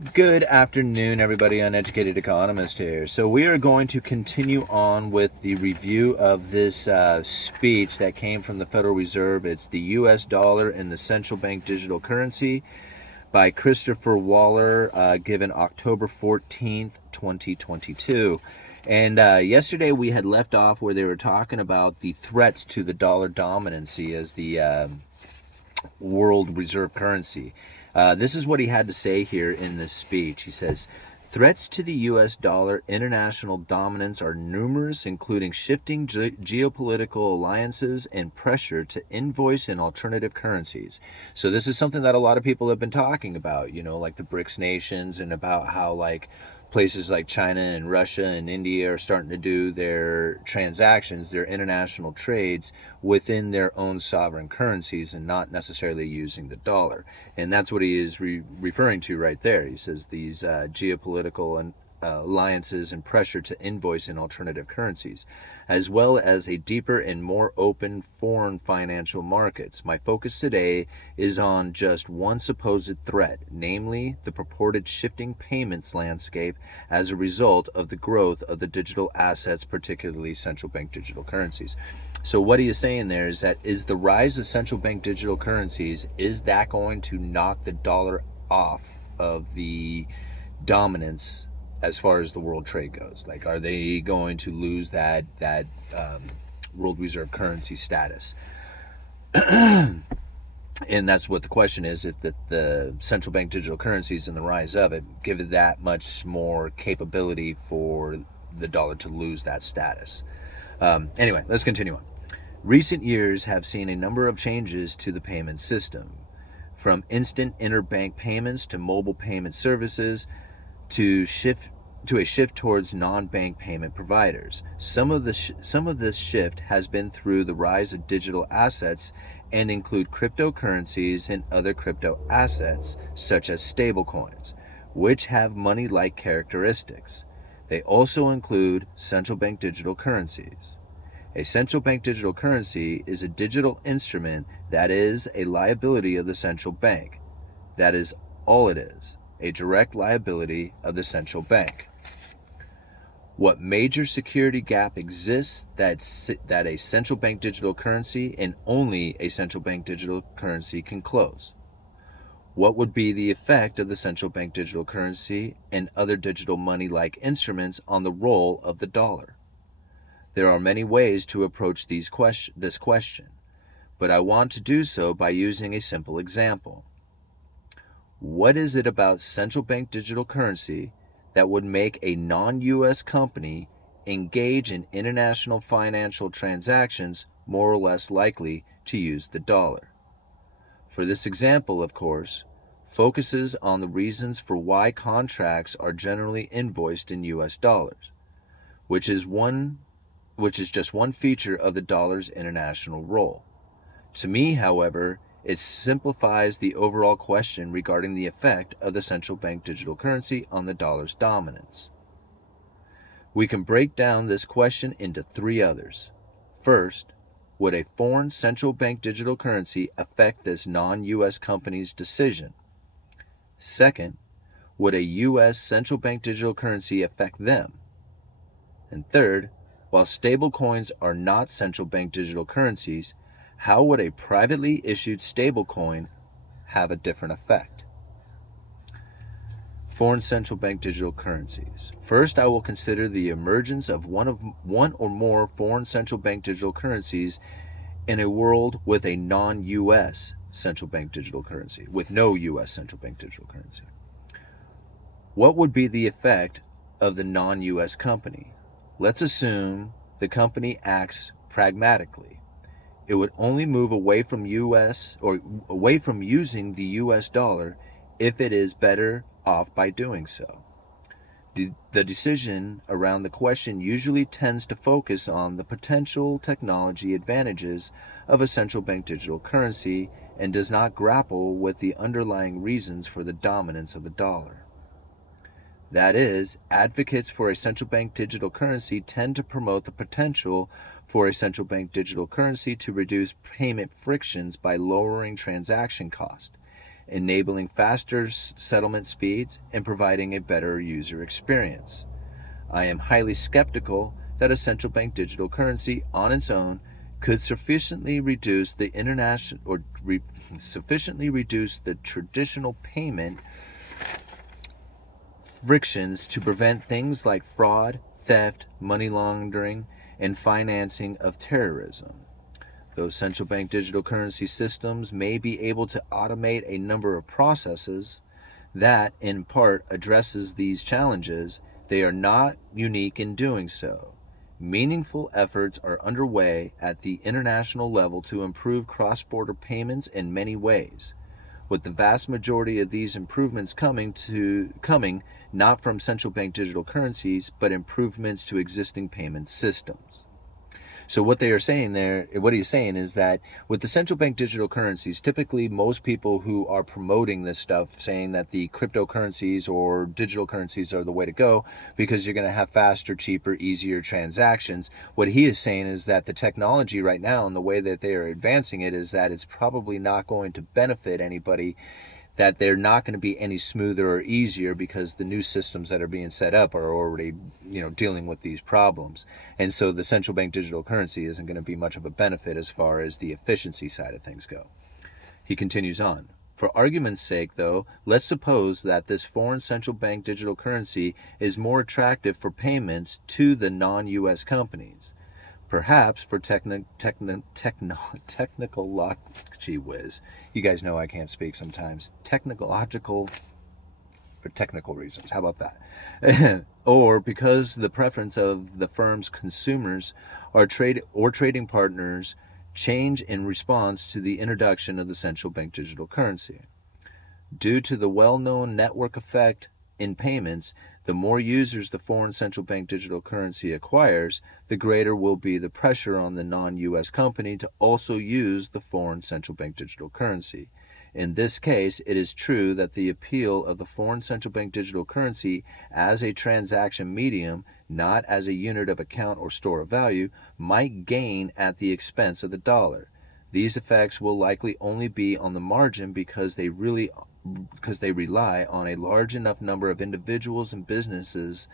Good afternoon, everybody. Uneducated Economist here. So we are going to continue on with the review of this speech that came from the Federal Reserve. It's the U.S. dollar and the central bank digital currency by Christopher Waller, given October 14th, 2022. And yesterday we had left off where they were talking about the threats to the dollar dominancy as the world reserve currency. This is what he had to say here in this speech. He says, threats to the U.S. dollar international dominance are numerous, including shifting geopolitical alliances and pressure to invoice in alternative currencies. So this is something that a lot of people have been talking about, like the BRICS nations, and about how places like China and Russia and India are starting to do their transactions, their international trades within their own sovereign currencies and not necessarily using the dollar. And that's what he is referring to right there. He says these geopolitical and alliances and pressure to invoice in alternative currencies, as well as a deeper and more open foreign financial markets. My focus today is on just one supposed threat, namely the purported shifting payments landscape as a result of the growth of the digital assets, particularly central bank digital currencies. So what he is saying there is that is the rise of central bank digital currencies, is that going to knock the dollar off of the dominance as far as the world trade goes? Like, are they going to lose that world reserve currency status? And that's what the question is that the central bank digital currencies and the rise of it give it that much more capability for the dollar to lose that status. Anyway, let's continue on. Recent years have seen a number of changes to the payment system, from instant interbank payments to mobile payment services to a shift towards non-bank payment providers. Some of this shift has been through the rise of digital assets and include cryptocurrencies and other crypto assets such as stablecoins, which have money-like characteristics. They also include central bank digital currencies. A central bank digital currency is a digital instrument that is a liability of the central bank. That is all it is, a direct liability of the central bank. What major security gap exists that a central bank digital currency and only a central bank digital currency can close? What would be the effect of the central bank digital currency and other digital money-like instruments on the role of the dollar? There are many ways to approach this question, but I want to do so by using a simple example. What is it about central bank digital currency that would make a non-U.S. company engage in international financial transactions more or less likely to use the dollar? For this example, of course, focuses on the reasons for why contracts are generally invoiced in U.S. dollars, which is just one feature of the dollar's international role. To me, however, it simplifies the overall question regarding the effect of the central bank digital currency on the dollar's dominance. We can break down this question into three others. First, would a foreign central bank digital currency affect this non-U.S. company's decision? Second, would a U.S. central bank digital currency affect them? And third, while stablecoins are not central bank digital currencies, how would a privately issued stablecoin have a different effect? Foreign central bank digital currencies. First, I will consider the emergence of one or more foreign central bank digital currencies in a world with a non-U.S. central bank digital currency, with no U.S. central bank digital currency. What would be the effect of the non-U.S. company? Let's assume the company acts pragmatically. It would only move away from using the US dollar if it is better off by doing so. The decision around the question usually tends to focus on the potential technology advantages of a central bank digital currency and does not grapple with the underlying reasons for the dominance of the dollar. That is, advocates for a central bank digital currency tend to promote the potential for a central bank digital currency to reduce payment frictions by lowering transaction cost, enabling faster settlement speeds and providing a better user experience. I am highly skeptical that a central bank digital currency on its own could sufficiently reduce the traditional payment frictions to prevent things like fraud, theft, money laundering, and financing of terrorism. Those central bank digital currency systems may be able to automate a number of processes that, in part, addresses these challenges. They are not unique in doing so. Meaningful efforts are underway at the international level to improve cross-border payments in many ways, with the vast majority of these improvements coming not from central bank digital currencies, but improvements to existing payment systems. So what he's saying is that with the central bank digital currencies, typically most people who are promoting this stuff saying that the cryptocurrencies or digital currencies are the way to go because you're going to have faster, cheaper, easier transactions. What he is saying is that the technology right now and the way that they are advancing it is that it's probably not going to benefit anybody, that they're not going to be any smoother or easier because the new systems that are being set up are already, dealing with these problems. And so the central bank digital currency isn't going to be much of a benefit as far as the efficiency side of things go. He continues on. For argument's sake, though, let's suppose that this foreign central bank digital currency is more attractive for payments to the non-U.S. companies. Perhaps for technical, gee whiz, you guys know I can't speak sometimes. Technological reasons. How about that? Or because the preference of the firm's consumers or trading partners change in response to the introduction of the central bank digital currency. Due to the well-known network effect in payments, the more users the foreign central bank digital currency acquires, the greater will be the pressure on the non-U.S. company to also use the foreign central bank digital currency. In this case, it is true that the appeal of the foreign central bank digital currency as a transaction medium, not as a unit of account or store of value, might gain at the expense of the dollar. These effects will likely only be on the margin because they rely on a large enough number of individuals and businesses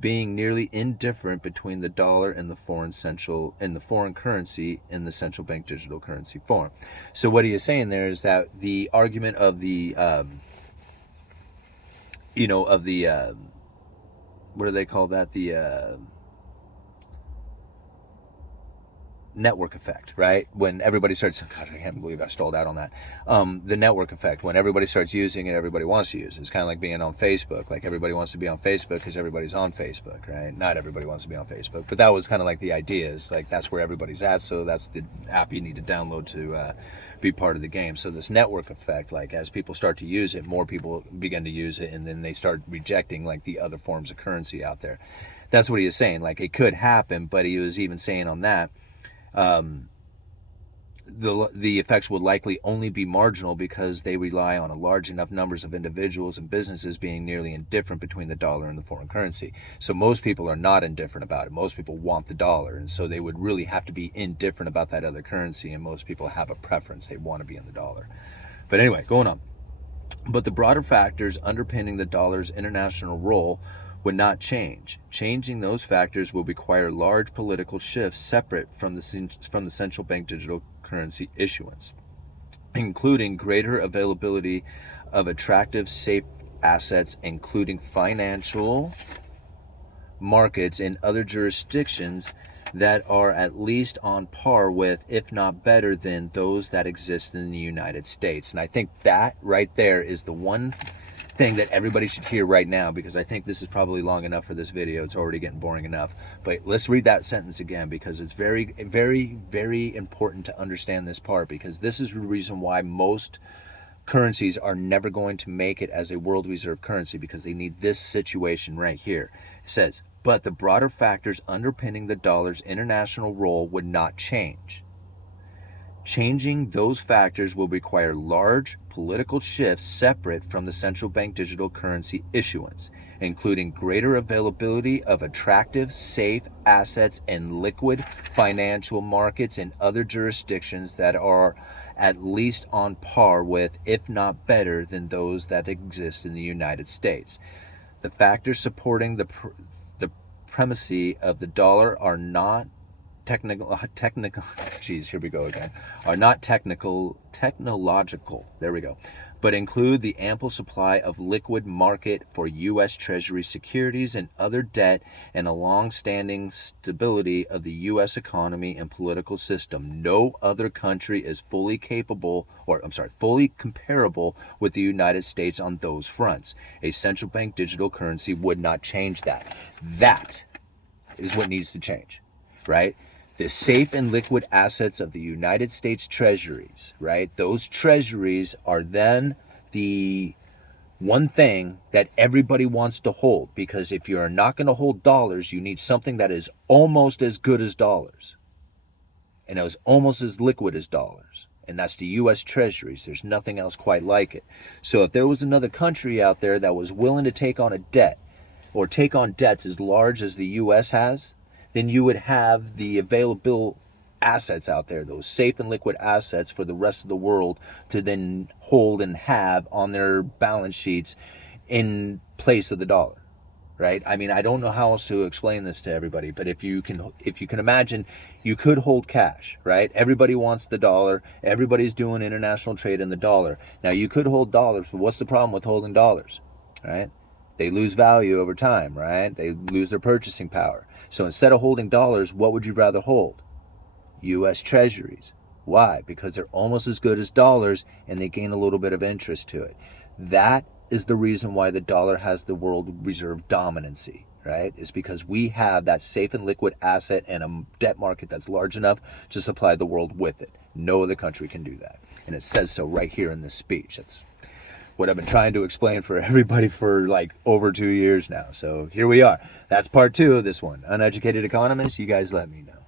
being nearly indifferent between the dollar and the foreign currency in the central bank digital currency form. So what he is saying there is that the argument of the what do they call that, the network effect, right? When everybody starts, God, I can't believe I stalled out on that. The network effect, when everybody starts using it, everybody wants to use it. It's kind of like being on Facebook. Like everybody wants to be on Facebook because everybody's on Facebook, right? Not everybody wants to be on Facebook, but that was kind of like the idea, is like that's where everybody's at, so that's the app you need to download to be part of the game. So this network effect, like as people start to use it, more people begin to use it, and then they start rejecting like the other forms of currency out there. That's what he is saying. Like it could happen, but he was even saying on that, the effects will likely only be marginal because they rely on a large enough numbers of individuals and businesses being nearly indifferent between the dollar and the foreign currency. So most people are not indifferent about it. Most people want the dollar, and so they would really have to be indifferent about that other currency, and most people have a preference. They want to be in the dollar. But anyway, going on. But the broader factors underpinning the dollar's international role would not change. Changing those factors will require large political shifts separate from the central bank digital currency issuance, including greater availability of attractive, safe assets, including financial markets in other jurisdictions that are at least on par with, if not better than, those that exist in the United States. And I think that right there is the one thing that everybody should hear right now, because I think this is probably long enough for this video. It's already getting boring enough. But let's read that sentence again, because it's very, very, very important to understand this part, because this is the reason why most currencies are never going to make it as a world reserve currency, because they need this situation right here. It says, but the broader factors underpinning the dollar's international role would not change. Changing those factors will require large political shifts separate from the central bank digital currency issuance, including greater availability of attractive, safe assets and liquid financial markets in other jurisdictions that are at least on par with, if not better than, those that exist in the United States. The factors supporting the primacy of the dollar are not geez, here we go again, are not technological, there we go, but include the ample supply of liquid market for U.S. Treasury securities and other debt, and a long-standing stability of the U.S. economy and political system. No other country is fully comparable with the United States on those fronts. A central bank digital currency would not change that. That is what needs to change, right? The safe and liquid assets of the United States treasuries, right? Those treasuries are then the one thing that everybody wants to hold, because if you're not going to hold dollars, you need something that is almost as good as dollars and is almost as liquid as dollars. And that's the U.S. treasuries. There's nothing else quite like it. So if there was another country out there that was willing to take on a debt or take on debts as large as the U.S. has, then you would have the available assets out there, those safe and liquid assets for the rest of the world to then hold and have on their balance sheets in place of the dollar, right? I mean, I don't know how else to explain this to everybody, but if you can imagine, you could hold cash, right? Everybody wants the dollar. Everybody's doing international trade in the dollar. Now, you could hold dollars, but what's the problem with holding dollars, right? They lose value over time, right? They lose their purchasing power. So instead of holding dollars, what would you rather hold? U.S. treasuries. Why? Because they're almost as good as dollars and they gain a little bit of interest to it. That is the reason why the dollar has the world reserve dominancy, right? It's because we have that safe and liquid asset and a debt market that's large enough to supply the world with it. No other country can do that. And it says so right here in this speech. That's what I've been trying to explain for everybody for like over 2 years now. So here we are. That's part 2 of this one. Uneducated Economist, you guys let me know.